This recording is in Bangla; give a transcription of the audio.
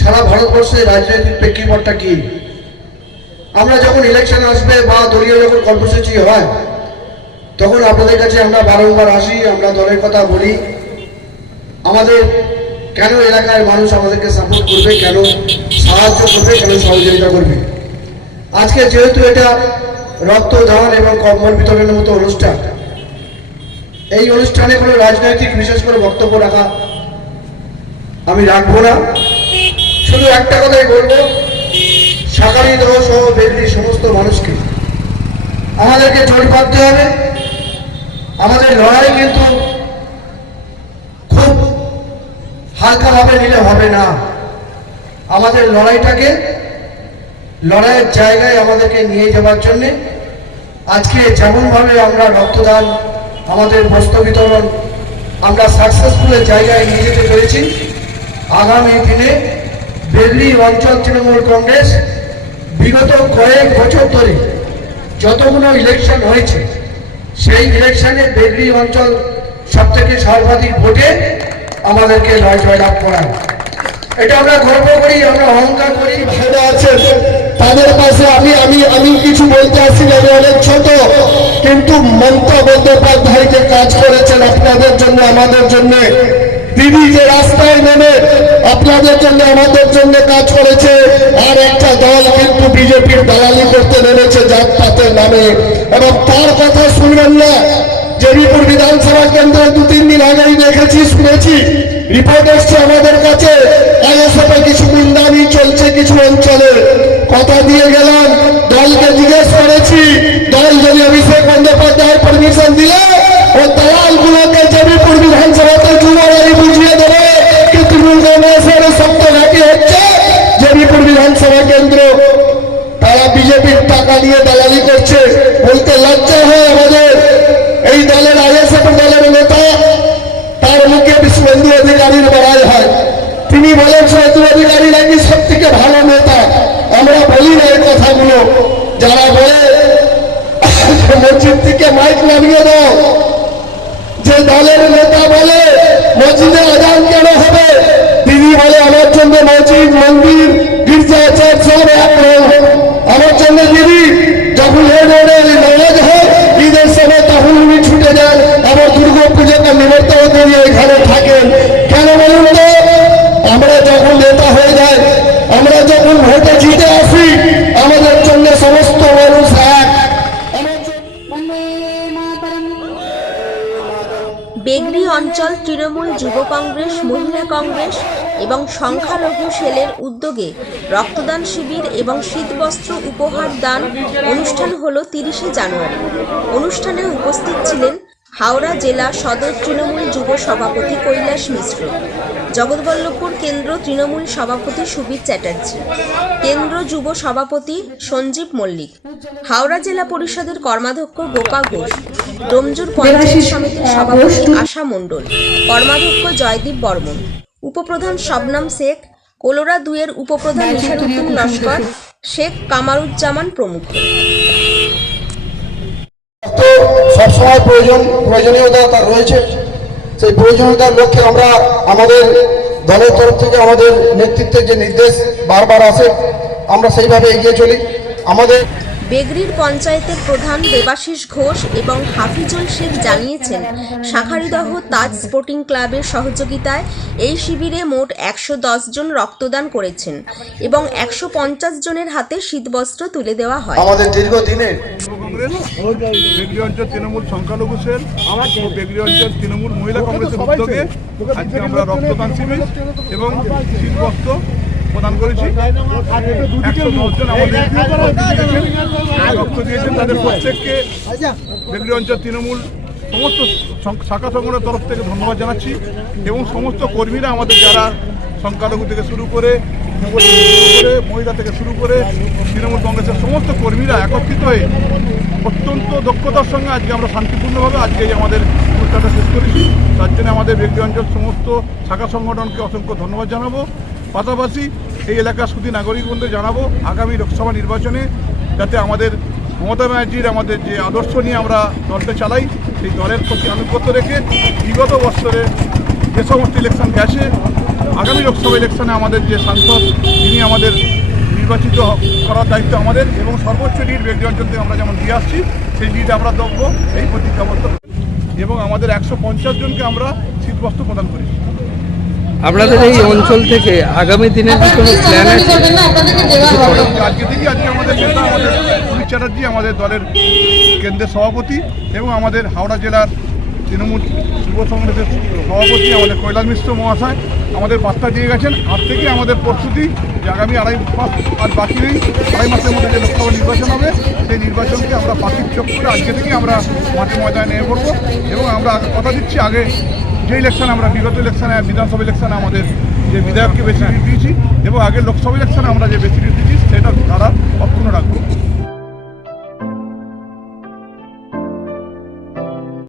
সারা ভারতবর্ষে রাজনৈতিক প্রেক্ষাপটটা কি। আমরা যখন ইলেকশন আসবে বা দলীয় যখন কর্মসূচি হয় তখন আপনাদের কাছে আমরা বারংবার আসি, আমরা দলের কথা বলি, আমাদের কেন এলাকার মানুষ আমাদেরকে সাপোর্ট করবে, কেন সাহায্য করবে, কেন সহযোগিতা করবে। আজকে যেহেতু এটা রক্তদান এবং কম্বল বিতরণের মতো অনুষ্ঠান, এই অনুষ্ঠানে কোনো রাজনৈতিক বিশেষ করে বক্তব্য রাখা আমি রাখবো না। শুধু একটা কথাই বলবো, শাকারিদহ সহ বেগড়ির সমস্ত মানুষকে আমাদেরকে জোর বাঁধতে হবে। আমাদের লড়াই কিন্তু খুব হালকাভাবে নিলে হবে না। আমাদের লড়াইটাকে লড়াইয়ের জায়গায় আমাদেরকে নিয়ে যাওয়ার জন্যে আজকে যেমনভাবে আমরা রক্তদান, আমাদের বস্ত্র বিতরণ আমরা সাকসেসফুলের জায়গায় নিয়ে যেতে পেরেছি, আগামী দিনে বেগড়ি অঞ্চল তৃণমূল কংগ্রেস বিগত কয়েক বছর ধরে যতগুলো ইলেকশন হয়েছে সেই ইলেকশনে বেগড়ি অঞ্চল সবথেকে সর্বাধিক ভোটে আমাদেরকে জয়লাভ করায়। এটা আমরা গর্ব করি, আমরা অহংকার করি। ভালো আছেন তাদের পাশে আমি কিছু বলতে আসি না, আমি অনেক ছোট, কিন্তু মমতা বন্দ্যোপাধ্যায় যে কাজ করেছেন আপনাদের জন্য, আমাদের জন্য, দিদি যে রাস্তায় নেমে আপনাদের জন্য আমাদের জন্য কাজ করেছে, আর একটা দল কিন্তু বিজেপির দালালি করতে নেমেছে জাতপাতের নামে, এবং তার কথা শুনবেন না। জেবিপুর বিধানসভা কেন্দ্রে 2-3 দিন আগেই দেখেছি, শুনেছি, রিপোর্ট এসছে আমাদের কাছে, আইএসএফ কিছু গুন্ডামি চলছে কিছু অঞ্চলে। কথা দিয়ে গেলাম, দলকে জিজ্ঞেস করেছি, দল যদি অভিষেক বন্দ্যোপাধ্যায় পারমিশন দিলে ও দালালগুলোকে জেবিপুর বিধানসভাতে যুবরাই বুঝিয়ে দেবে কি তৃণমূল কংগ্রেসের শক্ত ঘাঁটি হচ্ছে জেবিপুর বিধানসভা কেন্দ্র। তারা বিজেপির টাকা নিয়ে দালালি করছে, বলতে লজ্জা হয় আমাদের। এই দলের আইএসএফ দলের নেতা, তার মুখে শুভেন্দু অধিকারীর বড়াই হয়, তিনি বলেন শুভেন্দু অধিকারী নাকি সব থেকে ভালো নেতা। আমরা বলি না এই কথাগুলো। যারা বলে মসজিদ থেকে মাইক নামিয়ে দাও, যে দলের নেতা বলে মসজিদে আজান কেন হবে, দিদি বলে আমার জন্য মসজিদ, মন্দির, গির্জা, চার্চ সব এক রকম। আমার জন্য দিদি যখন নামাজ হয় ঈদের সময় তখন উনি ছুটে যান, আবার দুর্গা পুজোকে নিমন্ত্রণ দিয়ে এখানে থাকেন। কেন বলুন তো? আমরা যখন নেতা হয়ে যাই, আমরা যখন ভোটে জিতে আসি, আমাদের জন্য সমস্ত মানুষ এক। বেগড়ি অঞ্চল তৃণমূল যুব কংগ্রেস, মহিলা কংগ্রেস এবং সংখ্যালঘু সেলের উদ্যোগে রক্তদান শিবির এবং শীতবস্ত্র উপহার দান অনুষ্ঠান হল 30শে জানুয়ারি। অনুষ্ঠানে উপস্থিত ছিলেন হাওড়া জেলা সদর তৃণমূল যুব সভাপতি কৈলাস মিশ্র, জগৎবল্লভপুর কেন্দ্র তৃণমূল সভাপতি সুবীর চ্যাটার্জি, কেন্দ্র যুব সভাপতি সঞ্জীব মল্লিক, হাওড়া জেলা পরিষদের কর্মাধ্যক্ষ গোপা ঘোষ, ডোমজুর পঞ্চায়েত সমিতির সভাপতি আশা মণ্ডল, কর্মাধ্যক্ষ জয়দীপ বর্মন, উপপ্রধান শবনম শেখ, কোলোরা 2-এর উপপ্রধান নিশারুদ্দিন লস্কর, শেখ কামারুজ্জামান প্রমুখ। সবসময় প্রয়োজনীয়তা রয়েছে, সেই প্রয়োজনীয়তার লক্ষ্যে আমরা আমাদের দলের তরফ থেকে আমাদের নেতৃত্বের যে নির্দেশ বারবার আসে, আমরা সেইভাবে এগিয়ে চলি। আমাদের বেগড়ির পঞ্চায়েতের প্রধান দেবাশিস ঘোষ এবং হাফিজুল শেখ জানিয়েছেন, শাখারিদহ তাজ স্পোর্টিং ক্লাবের সহযোগিতায় এই শিবিরে মোট 110 জন রক্তদান করেছেন এবং 150 জনের হাতে শীতবস্ত্র তুলে দেওয়া হয়। আমাদের দীর্ঘদিনের বেগড়ি অঞ্চল তৃণমূল সংখ্যালঘু সেল ও বেগড়ি অঞ্চল তৃণমূল মহিলা কংগ্রেসের উদ্যোগে আজকে আমরা রক্তদান শিবির এবং শীতবস্ত্র প্রদান করেছি। 110 জন আমাদের রক্ত দিয়েছেন, তাদের প্রত্যেককে বেগড়ি অঞ্চল তৃণমূল সমস্ত শাখা সংগঠনের তরফ থেকে ধন্যবাদ জানাচ্ছি এবং সমস্ত কর্মীরা আমাদের যারা সংখ্যালঘু থেকে শুরু করে মহিলা থেকে শুরু করে তৃণমূল কংগ্রেসের সমস্ত কর্মীরা একত্রিত হয়ে অত্যন্ত দক্ষতার সঙ্গে আজকে আমরা শান্তিপূর্ণভাবে আজকে আমাদের অনুষ্ঠানটা শেষ করেছি। তার জন্য আমাদের বেগড়ি অঞ্চল সমস্ত শাখা সংগঠনকে অসংখ্য ধন্যবাদ জানাবো। পাশাপাশি এই এলাকার সুধী নাগরিকবৃন্দদের জানাবো, আগামী লোকসভা নির্বাচনে যাতে আমাদের মমতা ব্যানার্জির আমাদের যে আদর্শ নিয়ে আমরা দলটা চালাই, সেই দলের প্রতি আনুগত্য রেখে বিগত বছরে যে সমস্ত ইলেকশন গেছে আগামী লোকসভা ইলেকশনে আমাদের যে সাংসদ তিনি আমাদের নির্বাচিত করার দায়িত্ব আমাদের, এবং সর্বোচ্চ লিড বেগড়ি অঞ্চল থেকে আমরা যেমন দিয়ে আসছি সেই লিড আমরা দেবো এই প্রতিজ্ঞাবদ্ধ, এবং আমাদের 150 জনকে আমরা শীতবস্ত্র প্রদান করি। আপনাদের এই অঞ্চল থেকে আগামী দিনে কি কোনো প্ল্যান আছে? আজকে আমাদের নেতা আমাদের সুনীল চ্যাটার্জি, আমাদের দলের কেন্দ্রের সভাপতি, এবং আমাদের হাওড়া জেলার তৃণমূল যুব কংগ্রেসের সভাপতি আমাদের কৈলাস মিশ্র মহাশয় আমাদের বার্তা দিয়ে গেছেন। আজ থেকে আমাদের প্রস্তুতি যে আগামী 2.5 মাস আর বাকি নেই, 2.5 মাসের মধ্যে যে লোকসভা নির্বাচন হবে সেই নির্বাচনকে আমরা পাখির চোখ করে আজকে থেকে আমরা মাঠে ময়দানে নেমে পড়বো, এবং আমরা কথা দিচ্ছি আগে যে ইলেকশনে আমরা বিগত ইলেকশনে বিধানসভা ইলেকশনে আমাদের যে বিধায়ককে বেশি লিড দিয়েছি এবং আগের লোকসভা ইলেকশনে আমরা যে বেশি লিড দিয়েছি সেটা তারা অক্ষুণ্ণ রাখবো।